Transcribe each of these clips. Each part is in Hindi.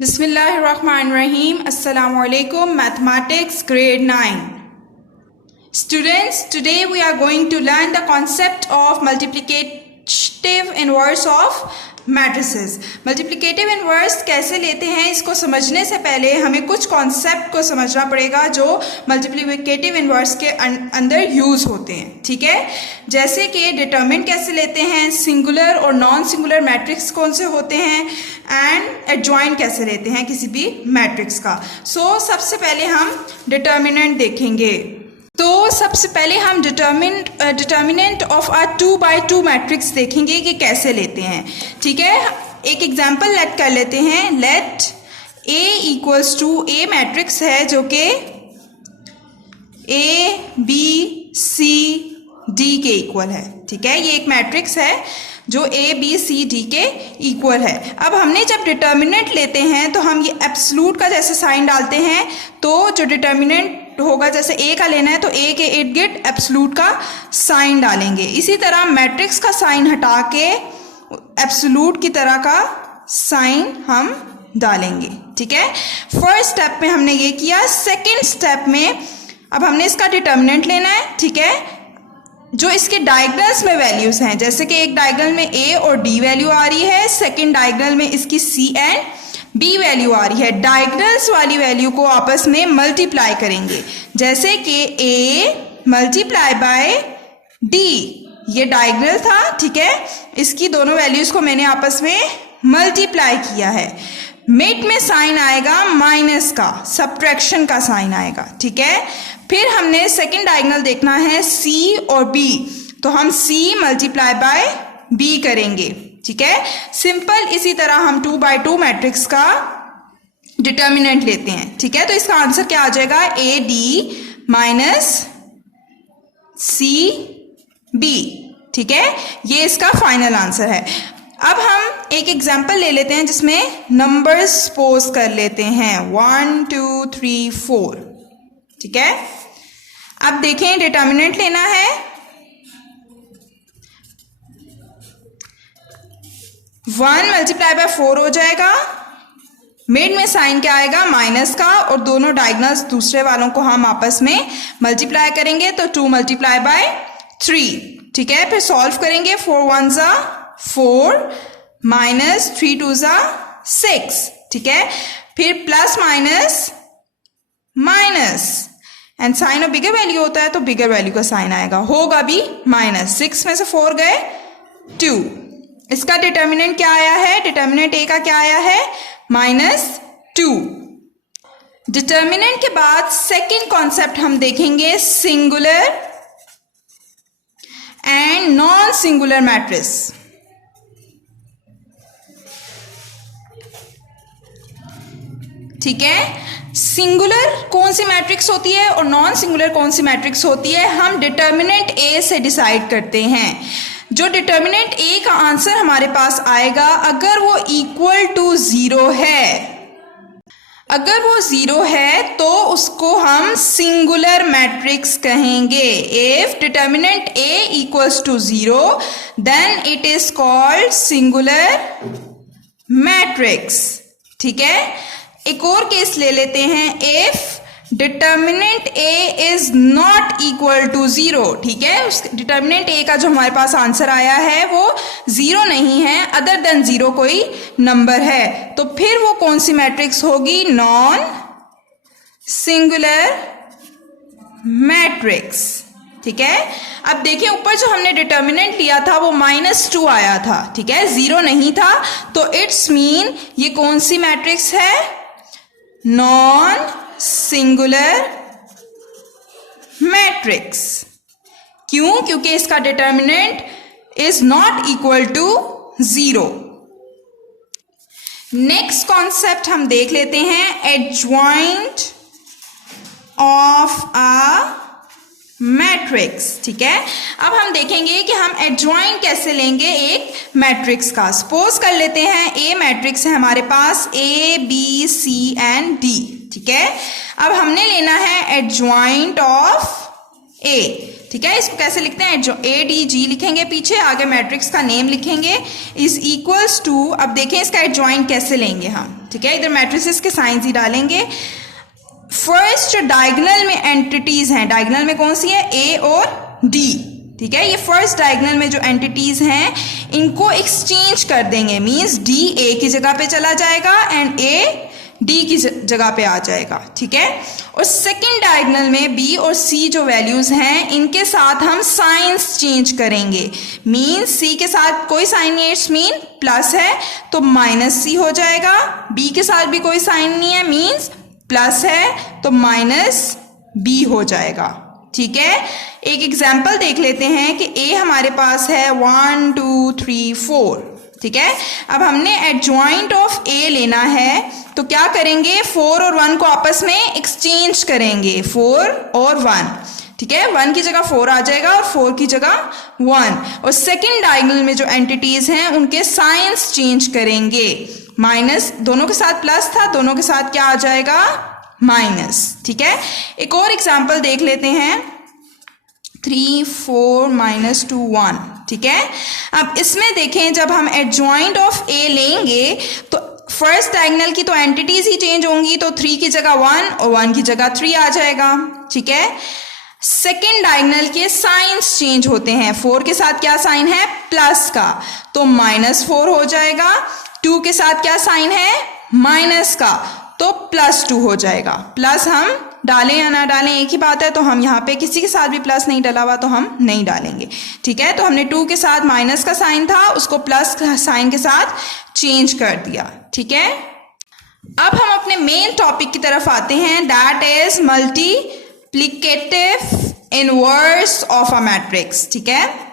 Bismillahirrahmanirrahim. Assalamu alaikum. Mathematics grade 9. Students, today we are going to learn the concept of multiplicative inverse of matrices. Multiplicative inverse कैसे लेते हैं, इसको समझने से पहले हमें कुछ कॉन्सेप्ट को समझना पड़ेगा जो मल्टीप्लिकेटिव इन्वर्स के अंदर यूज होते हैं. ठीक है, जैसे कि डिटरमिनेंट कैसे लेते हैं, सिंगुलर और नॉन सिंगुलर मैट्रिक्स कौन से होते हैं, एंड एडजॉइंट कैसे लेते हैं किसी भी मैट्रिक्स का. सबसे पहले हम डिटरमिनेंट देखेंगे. तो सबसे पहले हम determinant of a 2x2 matrix देखेंगे कि कैसे लेते हैं. ठीक है, एक एग्जांपल लेट कर लेते हैं. Let A equals to A matrix है जो कि A B C D के इक्वल है. ठीक है, ये एक मैट्रिक्स है जो A B C D के इक्वल है. अब हमने जब डिटर्मिनेंट लेते हैं तो हम ये एब्सोल्यूट का जैसे साइन डालते हैं, तो जो डिटर्मिनेंट होगा जैसे A का लेना है तो A के इर्द गिर्द एब्सोल्यूट का साइन डालेंगे. इसी तरह मैट्रिक्स का साइन हटा के एब्सोल्यूट की तरह का साइन हम डालेंगे. ठीक है, फर्स्ट स्टेप में हमने ये किया. सेकंड स्टेप में अब हमने इसका डिटर्मिनेंट लेना है. ठीक है, जो इसके डायगोनल्स में वैल्यूज हैं, जैसे कि एक डायगोनल में A और D वैल्यू आ रही है, सेकंड डायगोनल में इसकी C एंड B वैल्यू आ रही है. डायगोनल्स वाली वैल्यू को आपस में मल्टीप्लाई करेंगे, जैसे कि A मल्टीप्लाई बाय D, ये डायगोनल था. ठीक है, इसकी दोनों वैल्यूज को मैंने आपस में मल्टीप्लाई किया है. मिड में साइन आएगा माइनस का, सब्ट्रैक्शन का साइन आएगा. ठीक है, फिर हमने सेकंड डायगोनल देखना है C और B, तो हम C मल्टीप्लाई बाय B करेंगे. ठीक है, सिंपल. इसी तरह हम 2x2 मैट्रिक्स का डिटर्मिनेंट लेते हैं. ठीक है, तो इसका आंसर क्या आ जाएगा, AD माइनस CB. ठीक है, ये इसका फाइनल आंसर है. अब हम एक एग्जांपल ले लेते हैं जिसमें नंबर्स सपोज कर लेते हैं 1 2 3 4. ठीक है, अब देखें डिटर्मिनेंट लेना है. 1 मल्टीप्लाई बाय 4 हो जाएगा. मिड में साइन क्या आएगा, माइनस का, और दोनों डायगोनल्स दूसरे वालों को हम आपस में मल्टीप्लाई करेंगे तो 2 मल्टीप्लाई बाय 3. ठीक है, फिर सॉल्व करेंगे. 4 1 ज़ा 4 माइनस 3 2 ज़ा 6. ठीक है, फिर plus minus minus, and sign of bigger value होता है तो बिगर वैल्यू का साइन आएगा, होगा भी माइनस. 6 में से 4 गए 2. इसका डिटर्मिनेंट क्या आया है, डिटर्मिनेंट A का क्या आया है, -2. डिटर्मिनेंट के बाद सेकंड कॉन्सेप्ट हम देखेंगे singular and non singular matrix. ठीक है, सिंगुलर कौन सी मैट्रिक्स होती है और नॉन सिंगुलर कौन सी मैट्रिक्स होती है, हम डिटर्मिनेंट A से डिसाइड करते हैं. जो डिटर्मिनेंट A का आंसर हमारे पास आएगा, अगर वो इक्वल टू 0 है, अगर वो 0 है तो उसको हम सिंगुलर मैट्रिक्स कहेंगे. If determinant A equals to 0 then it is called singular matrix. ठीक है, एक और केस ले लेते हैं. If determinant A is not equal to 0. ठीक है, उस डिटर्मिनेंट A का जो हमारे पास आंसर आया है वो 0 नहीं है, अदर देन 0 कोई नंबर है, तो फिर वो कौन सी मैट्रिक्स होगी, नॉन सिंगुलर मैट्रिक्स. ठीक है, अब देखिए ऊपर जो हमने डिटर्मिनेंट लिया था वो -2 आया था. ठीक है, 0 नहीं था, तो इट्स मीन ये कौन सी मैट्रिक्स है, नॉन सिंगुलर मैट्रिक्स. क्यों, क्योंकि इसका determinant is not equal to 0. Next concept हम देख लेते हैं, एडजॉइंट ऑफ अ मैट्रिक्स. ठीक है, अब हम देखेंगे कि हम एडजॉइंट कैसे लेंगे एक मैट्रिक्स का. सपोज कर लेते हैं A मैट्रिक्स है हमारे पास, A B C and D. ठीक है, अब हमने लेना है एडजॉइंट ऑफ A. ठीक है, इसको कैसे लिखते हैं, ADG लिखेंगे, पीछे आगे मैट्रिक्स का नेम लिखेंगे, इज इक्वल्स टू. अब देखें इसका एडजॉइंट कैसे लेंगे हम. ठीक है, इधर मैट्रिसेस के साइंस ही डालेंगे। फर्स्ट जो डायगोनल में एंटिटीज हैं, डायगोनल में कौन सी है, ए और डी, ठीक है, ये फर्स्ट डायगोनल में जो एंटिटीज हैं इनको एक्सचेंज कर देंगे, मींस डी ए की जगह पे चला जाएगा एंड ए डी की जगह पे आ जाएगा, ठीक है। और सेकंड डायगोनल में बी और सी जो वैल्यूज हैं इनके साथ हम साइंस चेंज करेंगे, मींस सी के साथ कोई साइन नहीं है, इट्स मीन प्लस है तो माइनस सी हो जाएगा, बी के साथ भी कोई साइन नहीं है मींस प्लस है तो माइनस बी हो जाएगा, ठीक है। एक एग्जाम्पल देख लेते हैं कि ए हमारे पास है 1 2 3 4, ठीक है। अब हमने एडजॉइंट ऑफ ए लेना है तो क्या करेंगे, 4 और 1 को आपस में एक्सचेंज करेंगे, 4 और 1, ठीक है, 1 की जगह 4 आ जाएगा और 4 की जगह 1। और सेकंड डायगोनल में जो एंटिटीज हैं उनके साइंस चेंज करेंगे, माइनस दोनों के साथ प्लस था, दोनों के साथ क्या आ जाएगा, माइनस, ठीक है। एक और एग्जाम्पल देख लेते हैं, 3 4 -2 1, ठीक है। अब इसमें देखें जब हम एडजॉइंट ऑफ ए लेंगे तो फर्स्ट डायगोनल की तो एंटिटीज ही चेंज होंगी, तो 3 की जगह 1 और 1 की जगह 3 आ जाएगा, ठीक है। सेकेंड डायगोनल के साइंस चेंज होते हैं, 4 के साथ क्या साइन है, प्लस का, तो -4 हो जाएगा, 2 के साथ क्या साइन है, माइनस का, तो +2 हो जाएगा। प्लस हम डालें या ना डालें एक ही बात है, तो हम यहाँ पे किसी के साथ भी प्लस नहीं डला हुआ तो हम नहीं डालेंगे, ठीक है। तो हमने 2 के साथ माइनस का साइन था उसको प्लस साइन के साथ चेंज कर दिया, ठीक है। अब हम अपने मेन टॉपिक की तरफ आते हैं, that is multiplicative inverse of a matrix, ठीक है।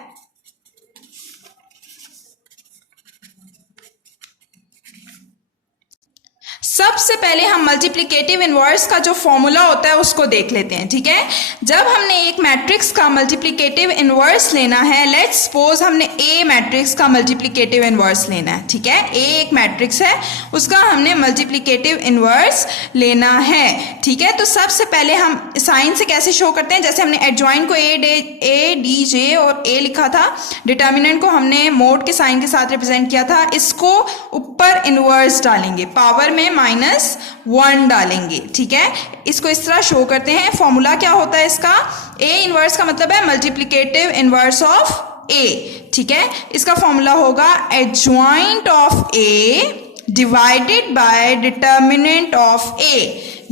सबसे पहले हम मल्टीप्लिकेटिव इनवर्स का जो फॉर्मूला होता है उसको देख लेते हैं, ठीक है। जब हमने एक मैट्रिक्स का मल्टीप्लिकेटिव इनवर्स लेना है, लेट्स सपोज हमने ए मैट्रिक्स का मल्टीप्लिकेटिव इनवर्स लेना है, ठीक है। ए एक मैट्रिक्स है, उसका हमने मल्टीप्लिकेटिव इनवर्स लेना है, ठीक है। तो सबसे पहले हम साइन से कैसे शो करते हैं, जैसे हमने एडजॉइंट को ए डी जे और ए लिखा था, डिटर्मिनेंट को हमने मोड के साइन के साथ रिप्रेजेंट किया था, इसको ऊपर इनवर्स डालेंगे, पावर में -1 डालेंगे, ठीक है। इसको इस तरह शो करते हैं। फॉर्मूला क्या होता है इसका, ए इनवर्स का मतलब है मल्टीप्लिकेटिव इनवर्स ऑफ ए, ठीक है। इसका फॉर्मूला होगा adjoint of A divided by determinant of A,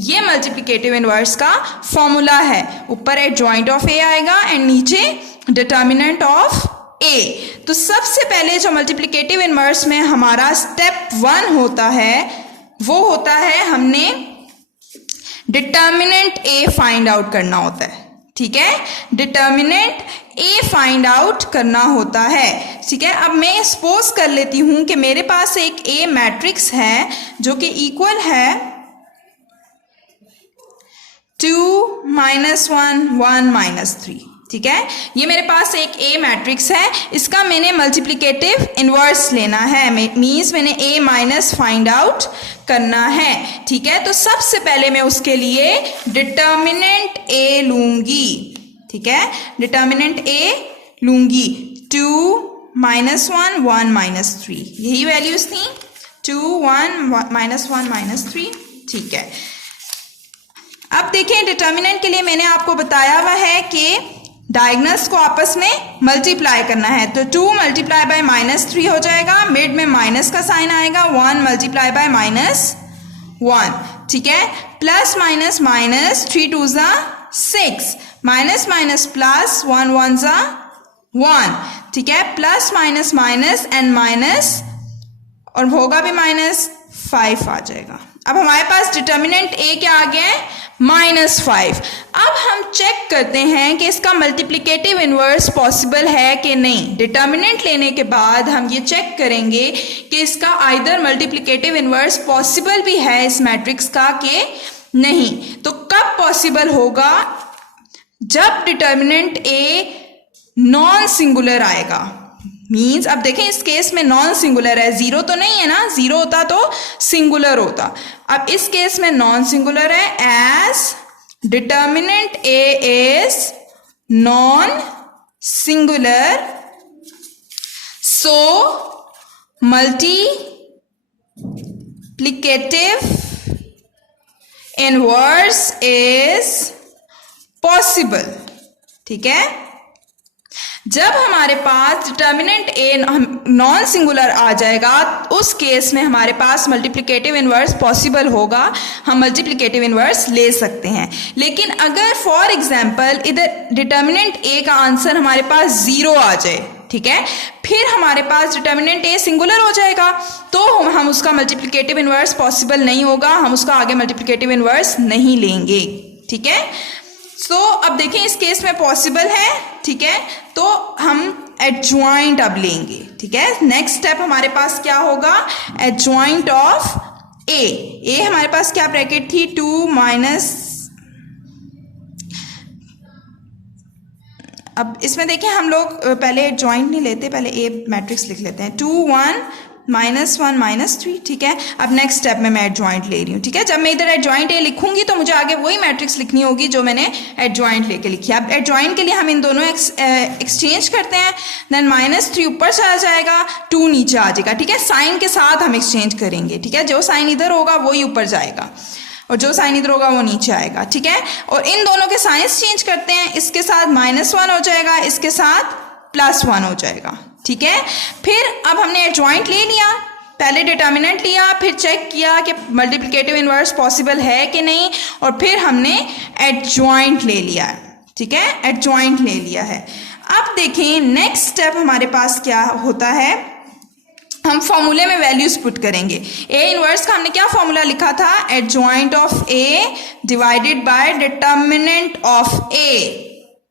ये मल्टीप्लिकेटिव इनवर्स का फॉर्मूला है। ऊपर एडजॉइंट ऑफ ए आएगा एंड नीचे डिटर्मिनेंट ऑफ ए। तो सबसे पहले जो मल्टीप्लिकेटिव इनवर्स में हमारा स्टेप 1 होता है वो होता है हमने डिटर्मिनेंट ए फाइंड आउट करना होता है, ठीक है। डिटर्मिनेंट ए फाइंड आउट करना होता है, ठीक है। अब मैं सपोज कर लेती हूं कि मेरे पास एक ए मैट्रिक्स है जो कि इक्वल है 2 -1 1 -3, ठीक है। ये मेरे पास एक ए मैट्रिक्स है, इसका मैंने मल्टीप्लिकेटिव इनवर्स लेना है, मींस मैंने ए माइनस फाइंड आउट करना है, ठीक है। तो सबसे पहले मैं उसके लिए डिटर्मिनेंट ए लूंगी, ठीक है। डिटर्मिनेंट ए लूंगी 2 -1 1 -3, यही वैल्यूज थी, 2 1 -1 -3, ठीक है। अब देखें डिटर्मिनेंट के लिए मैंने आपको बताया हुआ है कि डायगोनल्स को आपस में मल्टीप्लाई करना है, तो 2 मल्टीप्लाई बाय -3 हो जाएगा, मिड में माइनस का साइन आएगा, 1 मल्टीप्लाई बाय -1, ठीक है। Plus minus minus 3 2 6, minus minus plus 1 1 1, ठीक है। Plus minus minus and minus और होगा भी -5 आ जाएगा। अब हमारे पास डिटर्मिनेंट ए क्या आ गया है, -5। अब हम चेक करते हैं कि इसका मल्टीप्लिकेटिव इनवर्स पॉसिबल है कि नहीं। डिटर्मिनेंट लेने के बाद हम ये चेक करेंगे कि इसका आइदर मल्टीप्लिकेटिव इनवर्स पॉसिबल भी है इस मैट्रिक्स का कि नहीं। तो कब पॉसिबल होगा, जब डिटर्मिनेंट ए नॉन सिंगुलर आएगा, मीन्स अब देखें इस केस में नॉन सिंगुलर है, जीरो तो नहीं है ना, जीरो होता तो सिंगुलर होता। अब इस केस में नॉन सिंगुलर है, as determinant A is non singular, so inverse is possible. ठीक है, जब हमारे पास डिटर्मिनेंट ए नॉन सिंगुलर आ जाएगा उस केस में हमारे पास मल्टीप्लिकेटिव इनवर्स पॉसिबल होगा, हम मल्टीप्लिकेटिव इनवर्स ले सकते हैं। लेकिन अगर फॉर एग्जांपल इधर डिटर्मिनेंट ए का आंसर हमारे पास 0 आ जाए, ठीक है, फिर हमारे पास डिटर्मिनेंट ए सिंगुलर हो जाएगा, तो हम उसका मल्टीप्लिकेटिव इनवर्स पॉसिबल नहीं होगा, हम उसका आगे मल्टीप्लिकेटिव इनवर्स नहीं लेंगे। ठीक है, सो अब देखें इस केस में पॉसिबल है। ठीक है, तो हम एडजॉइंट अब लेंगे। ठीक है, नेक्स्ट स्टेप हमारे पास क्या होगा, एडजॉइंट ऑफ ए हमारे पास क्या ब्रैकेट थी, 2 माइनस, अब इसमें देखिए हम लोग पहले एडजॉइंट नहीं लेते, पहले ए मैट्रिक्स लिख लेते हैं, 2 1 -1 -3। ठीक है, अब नेक्स्ट स्टेप में मैं एडजॉइंट ले रही हूँ। ठीक है, जब मैं इधर एडजॉइंट ए लिखूंगी तो मुझे आगे वही मैट्रिक्स लिखनी होगी जो मैंने एडजॉइंट लेके लिखी है। अब एडजॉइंट के लिए हम इन दोनों एक्सचेंज करते हैं, देन -3 ऊपर चला जाएगा, 2 नीचे आ जाएगा। ठीक है, साइन के साथ हम एक्सचेंज करेंगे। ठीक है, जो साइन इधर होगा वही ऊपर जाएगा और जो साइन इधर होगा वो नीचे आएगा। ठीक है, और इन दोनों के साइंस चेंज करते हैं, इसके साथ -1 हो जाएगा, इसके साथ +1 हो जाएगा। ठीक है, फिर अब हमने एडजॉइंट ले लिया, पहले डिटर्मिनेंट लिया, फिर चेक किया कि मल्टीप्लिकेटिव इनवर्स पॉसिबल है कि नहीं, और फिर हमने एडजॉइंट ले लिया है। ठीक है, एडजॉइंट ले लिया है। अब देखें नेक्स्ट स्टेप हमारे पास क्या होता है, हम फॉर्मूले में वैल्यूज पुट करेंगे। ए इनवर्स का हमने क्या फॉर्मूला लिखा था, adjoint of A divided by determinant of A.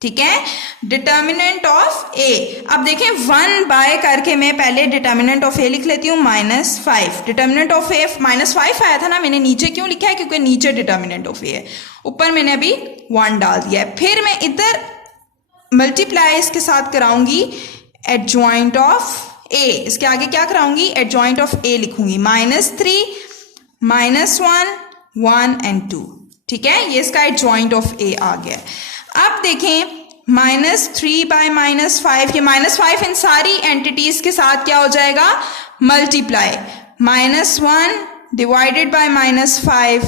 ठीक है, डिटर्मिनेंट ऑफ ए। अब देखें 1 बाय करके मैं पहले डिटर्मिनेंट ऑफ ए लिख लेती हूँ, -5। डिटर्मिनेंट ऑफ ए -5 आया था ना, मैंने नीचे क्यों लिखा है, क्योंकि नीचे डिटर्मिनेंट ऑफ ए है, ऊपर मैंने अभी 1 डाल दिया है। फिर मैं इधर मल्टीप्लाई इसके साथ कराऊंगी एडजॉइंट ऑफ ए, इसके आगे क्या कराऊंगी, एडजॉइंट ऑफ ए लिखूंगी, -3 -1 1 and 2। ठीक है, ये इसका एडजॉइंट ऑफ ए आ गया है। अब देखें -3 बाय -5, ये -5 इन सारी एंटिटीज के साथ क्या हो जाएगा, multiply, -1 divided by -5,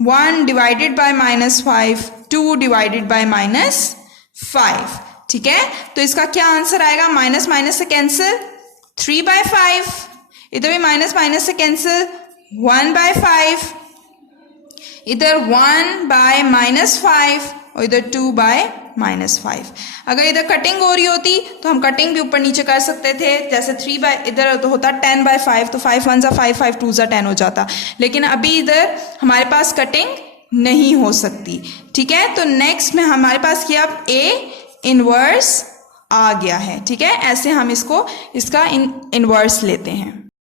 1 divided by -5, 2 divided by -5। ठीक है, तो इसका क्या आंसर आएगा, माइनस माइनस से कैंसिल, 3/5, इधर भी माइनस माइनस से कैंसिल, 1/5, इधर 1/-5 और इधर 2/-5। अगर इधर कटिंग हो रही होती तो हम कटिंग भी ऊपर नीचे कर सकते थे, जैसे 3 इधर तो होता 10/5, तो 5 1 5 5 2 10 हो जाता, लेकिन अभी इधर हमारे पास कटिंग नहीं हो सकती। ठीक है, तो नेक्स्ट में हमारे पास ये अब ए इनवर्स आ गया है। ठीक है, ऐसे हम इसका इनवर्स लेते हैं।